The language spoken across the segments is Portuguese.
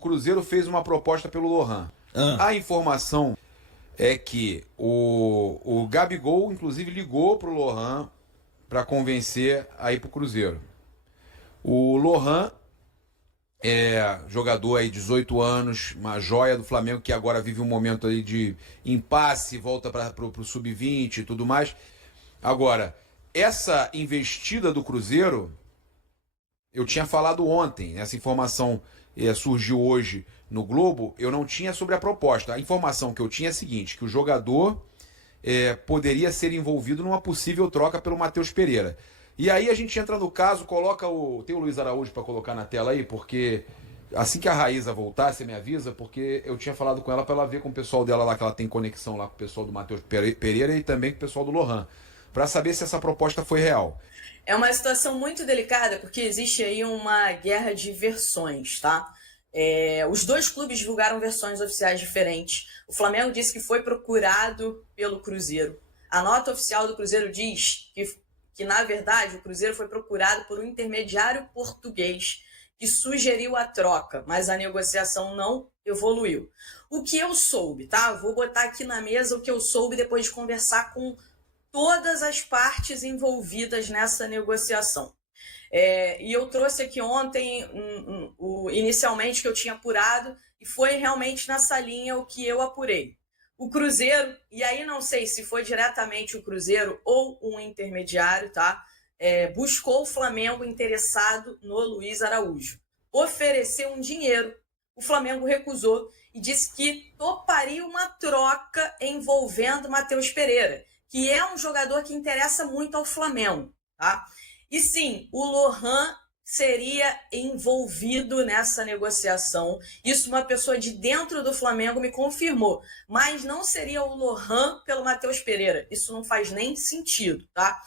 Cruzeiro fez uma proposta pelo Lohan. A informação é que o Gabigol, inclusive, ligou pro Lohan para convencer a ir pro Cruzeiro. O Lohan é jogador aí, 18 anos, uma joia do Flamengo, que agora vive um momento aí de impasse, volta para pro Sub-20 e tudo mais. Agora, essa investida do Cruzeiro, eu tinha falado ontem, essa informação surgiu hoje no Globo, eu não tinha sobre a proposta. A informação que eu tinha é a seguinte, que o jogador poderia ser envolvido numa possível troca pelo Matheus Pereira. E aí a gente entra no caso, tem o Luiz Araújo para colocar na tela aí, porque assim que a Raíza voltar, você me avisa, porque eu tinha falado com ela para ela ver com o pessoal dela lá, que ela tem conexão lá com o pessoal do Matheus Pereira e também com o pessoal do Lohan, para saber se essa proposta foi real. É uma situação muito delicada, porque existe aí uma guerra de versões, tá? Os dois clubes divulgaram versões oficiais diferentes. O Flamengo disse que foi procurado pelo Cruzeiro. A nota oficial do Cruzeiro diz que na verdade, o Cruzeiro foi procurado por um intermediário português que sugeriu a troca, mas a negociação não evoluiu. O que eu soube, tá? Vou botar aqui na mesa o que eu soube depois de conversar com todas as partes envolvidas nessa negociação. E eu trouxe aqui ontem, inicialmente, que eu tinha apurado, e foi realmente nessa linha o que eu apurei. O Cruzeiro, e aí não sei se foi diretamente o Cruzeiro ou um intermediário, tá? Buscou o Flamengo interessado no Luiz Araújo. Ofereceu um dinheiro, o Flamengo recusou e disse que toparia uma troca envolvendo Matheus Pereira, que é um jogador que interessa muito ao Flamengo, tá? E sim, o Lohan seria envolvido nessa negociação. Isso uma pessoa de dentro do Flamengo me confirmou. Mas não seria o Lohan pelo Matheus Pereira. Isso não faz nem sentido, tá?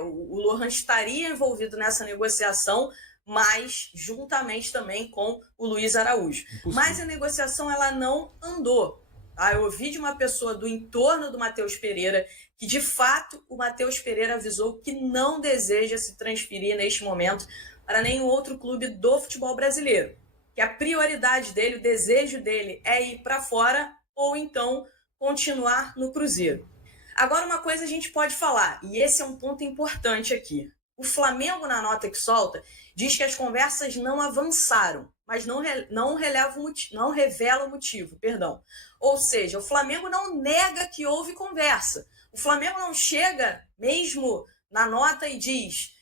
O Lohan estaria envolvido nessa negociação, mas juntamente também com o Luiz Araújo. Impossível. Mas a negociação ela não andou. Tá? Eu ouvi de uma pessoa do entorno do Matheus Pereira que, de fato, o Matheus Pereira avisou que não deseja se transferir neste momento para nenhum outro clube do futebol brasileiro. Que a prioridade dele, o desejo dele é ir para fora ou então continuar no Cruzeiro. Agora, uma coisa a gente pode falar, e esse é um ponto importante aqui. O Flamengo, na nota que solta, diz que as conversas não avançaram, mas não revela o motivo. Ou seja, o Flamengo não nega que houve conversa. O Flamengo não chega mesmo na nota e diz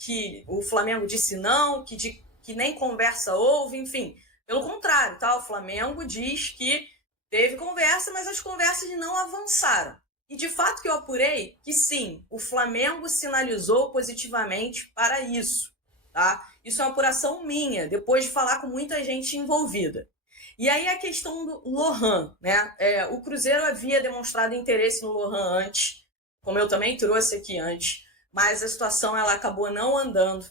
que o Flamengo disse não, que nem conversa houve, enfim. Pelo contrário, tá? O Flamengo diz que teve conversa, mas as conversas não avançaram. E de fato que eu apurei que sim, o Flamengo sinalizou positivamente para isso, tá? Isso é uma apuração minha, depois de falar com muita gente envolvida. E aí a questão do Lohan, né? O Cruzeiro havia demonstrado interesse no Lohan antes, como eu também trouxe aqui antes, mas a situação ela acabou não andando.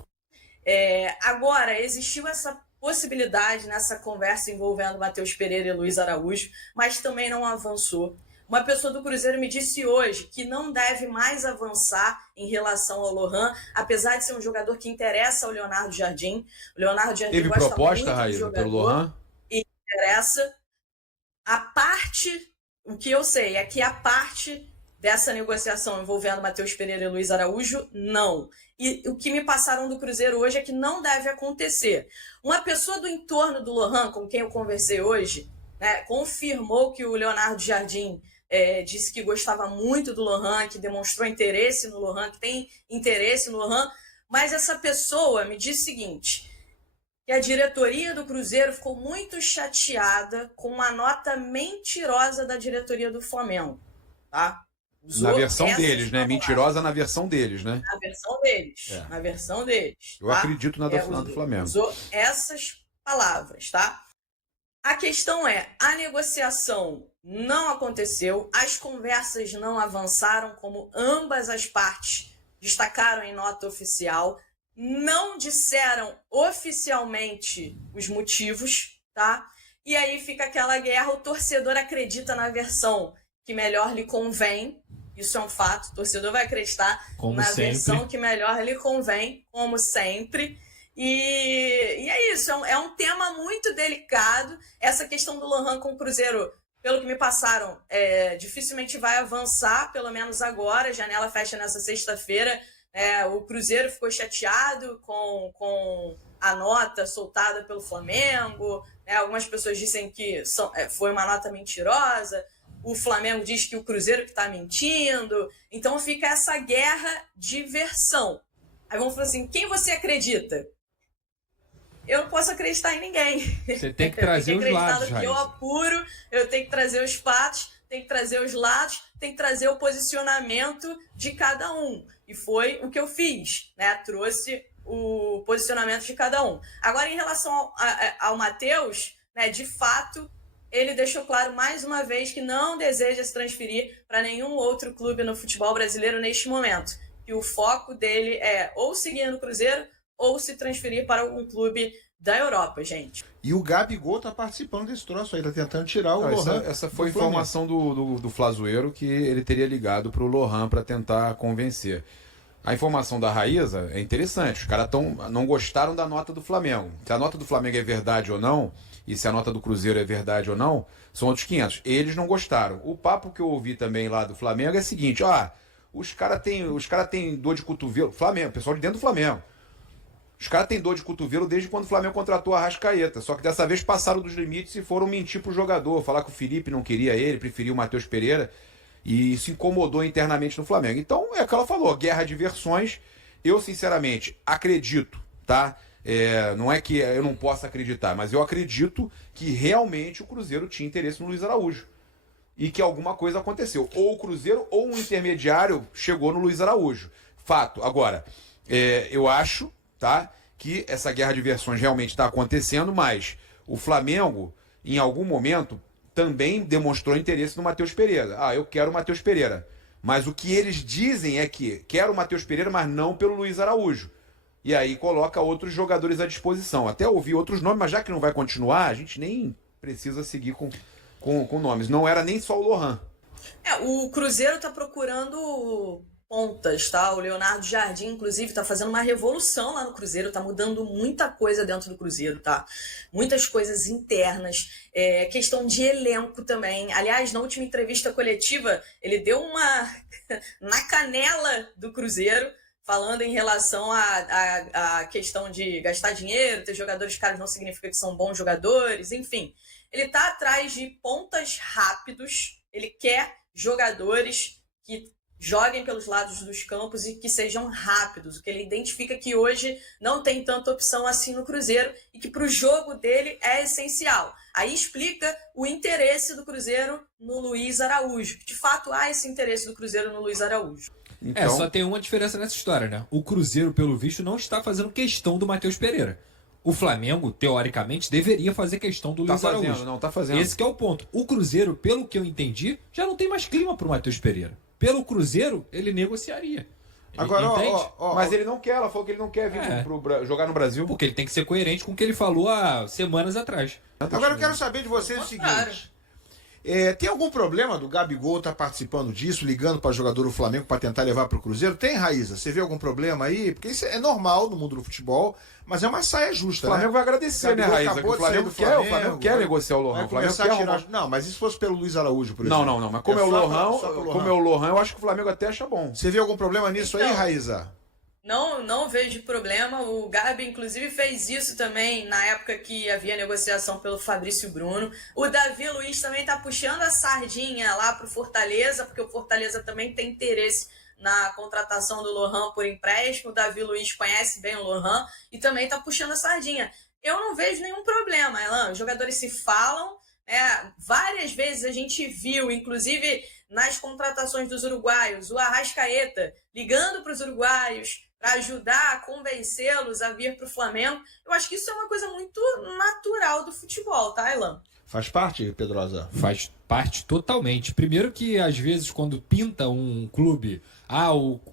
Agora, existiu essa possibilidade nessa conversa envolvendo Matheus Pereira e Luiz Araújo, mas também não avançou. Uma pessoa do Cruzeiro me disse hoje que não deve mais avançar em relação ao Lohan, apesar de ser um jogador que interessa ao Leonardo Jardim. O Leonardo Jardim teve gosta proposta, muito Raíza, do jogador pelo Lohan? E interessa. O que eu sei é que a parte dessa negociação envolvendo Matheus Pereira e Luiz Araújo, não. E o que me passaram do Cruzeiro hoje é que não deve acontecer. Uma pessoa do entorno do Lohan, com quem eu conversei hoje, né, confirmou que o Leonardo Jardim disse que gostava muito do Lohan, que demonstrou interesse no Lohan, que tem interesse no Lohan, mas essa pessoa me disse o seguinte, que a diretoria do Cruzeiro ficou muito chateada com uma nota mentirosa da diretoria do Flamengo, tá? Na versão deles, né? Mentirosa na versão deles, né? Na versão deles, na versão deles. Eu acredito na do Flamengo. Usou essas palavras, tá? A questão a negociação não aconteceu, as conversas não avançaram, como ambas as partes destacaram em nota oficial, não disseram oficialmente os motivos, tá? E aí fica aquela guerra, o torcedor acredita na versão que melhor lhe convém, isso é um fato, o torcedor vai acreditar versão que melhor lhe convém, como sempre. E é isso, é um tema muito delicado. Essa questão do Lohan com o Cruzeiro, pelo que me passaram, dificilmente vai avançar, pelo menos agora. A janela fecha nessa sexta-feira. O Cruzeiro ficou chateado com a nota soltada pelo Flamengo. Algumas pessoas dizem que foi uma nota mentirosa. O Flamengo diz que o Cruzeiro que está mentindo. Então fica essa guerra de versão. Aí vamos falar assim, quem você acredita? Eu não posso acreditar em ninguém. Você tem que trazer os lados, Raíssa. Eu apuro, eu tenho que trazer os fatos, tenho que trazer os lados, tenho que trazer o posicionamento de cada um. E foi o que eu fiz, né? Trouxe o posicionamento de cada um. Agora, em relação ao Matheus, né, de fato, ele deixou claro mais uma vez que não deseja se transferir para nenhum outro clube no futebol brasileiro neste momento. E o foco dele é ou seguir no Cruzeiro ou se transferir para algum clube da Europa, gente. E o Gabigol tá participando desse troço aí, tá tentando tirar o Lohan. Essa foi a informação do Flazoeiro, que ele teria ligado pro Lohan para tentar convencer. A informação da Raíza é interessante. Os caras não gostaram da nota do Flamengo. Se a nota do Flamengo é verdade ou não, e se a nota do Cruzeiro é verdade ou não, são outros 500. Eles não gostaram. O papo que eu ouvi também lá do Flamengo é o seguinte, os caras têm dor de cotovelo. Flamengo, pessoal de dentro do Flamengo. Os caras têm dor de cotovelo desde quando o Flamengo contratou a Arrascaeta. Só que dessa vez passaram dos limites e foram mentir pro jogador. Falar que o Felipe não queria ele, preferiu o Matheus Pereira. E isso incomodou internamente no Flamengo. Então, é o que ela falou, guerra de versões. Eu, sinceramente, acredito, tá? Não é que eu não possa acreditar, mas eu acredito que realmente o Cruzeiro tinha interesse no Luiz Araújo. E que alguma coisa aconteceu. Ou o Cruzeiro ou um intermediário chegou no Luiz Araújo. Fato. Agora, eu acho, tá, que essa guerra de versões realmente está acontecendo, mas o Flamengo, em algum momento, também demonstrou interesse no Matheus Pereira. Eu quero o Matheus Pereira. Mas o que eles dizem é que quero o Matheus Pereira, mas não pelo Luiz Araújo. E aí coloca outros jogadores à disposição. Até ouvi outros nomes, mas já que não vai continuar, a gente nem precisa seguir com nomes. Não era nem só o Lohan. O Cruzeiro está procurando pontas, tá? O Leonardo Jardim, inclusive, tá fazendo uma revolução lá no Cruzeiro, tá mudando muita coisa dentro do Cruzeiro, tá? Muitas coisas internas, questão de elenco também. Aliás, na última entrevista coletiva, ele deu uma na canela do Cruzeiro, falando em relação à questão de gastar dinheiro, ter jogadores caros não significa que são bons jogadores, enfim. Ele tá atrás de pontas rápidos, ele quer jogadores que joguem pelos lados dos campos e que sejam rápidos, o que ele identifica que hoje não tem tanta opção assim no Cruzeiro e que para o jogo dele é essencial. Aí explica o interesse do Cruzeiro no Luiz Araújo, que de fato há esse interesse do Cruzeiro no Luiz Araújo. Então... só tem uma diferença nessa história, né? O Cruzeiro, pelo visto, não está fazendo questão do Matheus Pereira. O Flamengo, teoricamente, deveria fazer questão do Luiz Araújo. Não, tá fazendo. Esse que é o ponto. O Cruzeiro, pelo que eu entendi, já não tem mais clima pro Matheus Pereira. Pelo Cruzeiro, ele negociaria. Agora, mas ele não quer, ela falou que ele não quer vir jogar no Brasil. Porque ele tem que ser coerente com o que ele falou há semanas atrás. Agora eu quero saber de vocês o seguinte. Tem algum problema do Gabigol estar participando disso, ligando para jogador do Flamengo para tentar levar para o Cruzeiro? Tem, Raíza? Você vê algum problema aí? Porque isso é normal no mundo do futebol, mas é uma saia justa, O Flamengo vai agradecer, né, Raíza? Que o Flamengo quer negociar o Lohan. O Flamengo quer tirar... Não, mas e se fosse pelo Luiz Araújo, por exemplo? Não, mas como é o Lohan, eu acho que o Flamengo até acha bom. Você vê algum problema nisso aí, Raíza? Não vejo problema. O Gabi, inclusive, fez isso também na época que havia negociação pelo Fabrício Bruno. O Davi Luiz também está puxando a sardinha lá para o Fortaleza, porque o Fortaleza também tem interesse na contratação do Lohan por empréstimo. O Davi Luiz conhece bem o Lohan e também está puxando a sardinha. Eu não vejo nenhum problema, Elan. Os jogadores se falam. Várias vezes a gente viu, inclusive nas contratações dos uruguaios, o Arrascaeta ligando para os uruguaios para ajudar a convencê-los a vir para o Flamengo. Eu acho que isso é uma coisa muito natural do futebol, tá, Elan? Faz parte, Pedrosa? Faz parte totalmente. Primeiro que, às vezes, quando pinta um clube,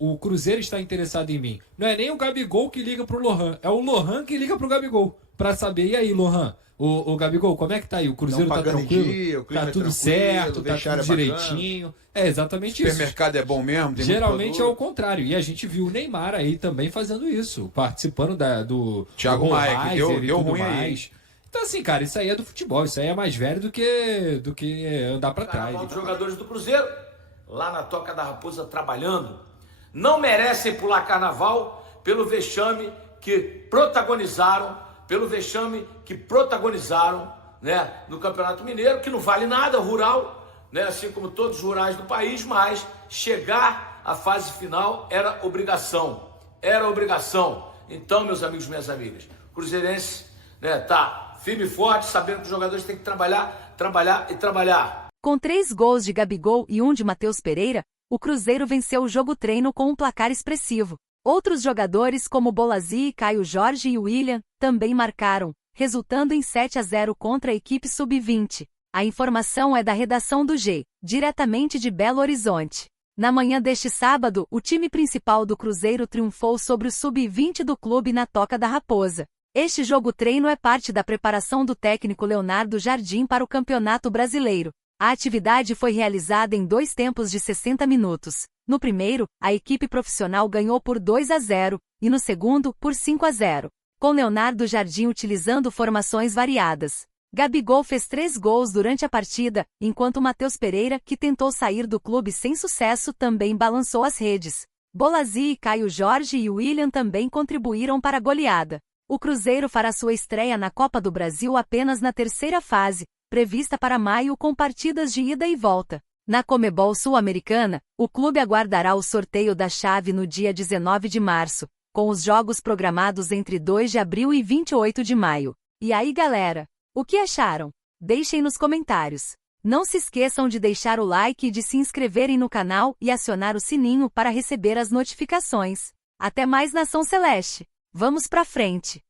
o Cruzeiro está interessado em mim, não é nem o Gabigol que liga pro Lohan, é o Lohan que liga pro Gabigol. pra saber, e aí, Lohan? O Gabigol, como é que tá aí? O Cruzeiro tá tranquilo? Dia, tá tudo certo, tá tudo direitinho. É exatamente isso. O supermercado é bom mesmo? Tem Geralmente é o contrário. E a gente viu o Neymar aí também fazendo isso, participando do Thiago Maia, que deu ruim mais. aí. Então, assim, cara, isso aí é do futebol, isso aí é mais velho do que andar pra trás. Os jogadores do Cruzeiro, lá na Toca da Raposa, trabalhando, não merecem pular carnaval pelo vexame que protagonizaram, né, no Campeonato Mineiro, que não vale nada, rural, né, assim como todos os rurais do país, mas chegar à fase final era obrigação. Então, meus amigos e minhas amigas, cruzeirense, né, tá firme e forte, sabendo que os jogadores têm que trabalhar. Com 3 gols de Gabigol e 1 de Matheus Pereira, o Cruzeiro venceu o jogo treino com um placar expressivo. Outros jogadores como Bolazzi, Caio Jorge e William também marcaram, resultando em 7-0 contra a equipe sub-20. A informação é da redação do G, diretamente de Belo Horizonte. Na manhã deste sábado, o time principal do Cruzeiro triunfou sobre o sub-20 do clube na Toca da Raposa. Este jogo treino é parte da preparação do técnico Leonardo Jardim para o Campeonato Brasileiro. A atividade foi realizada em 2 tempos de 60 minutos. No primeiro, a equipe profissional ganhou por 2-0, e no segundo, por 5-0. Com Leonardo Jardim utilizando formações variadas. Gabigol fez 3 gols durante a partida, enquanto Matheus Pereira, que tentou sair do clube sem sucesso, também balançou as redes. Bolazzi, Caio Jorge e William também contribuíram para a goleada. O Cruzeiro fará sua estreia na Copa do Brasil apenas na terceira fase, prevista para maio com partidas de ida e volta. Na Comebol Sul-Americana, o clube aguardará o sorteio da chave no dia 19 de março, com os jogos programados entre 2 de abril e 28 de maio. E aí, galera? O que acharam? Deixem nos comentários. Não se esqueçam de deixar o like e de se inscreverem no canal e acionar o sininho para receber as notificações. Até mais, Nação Celeste! Vamos pra frente!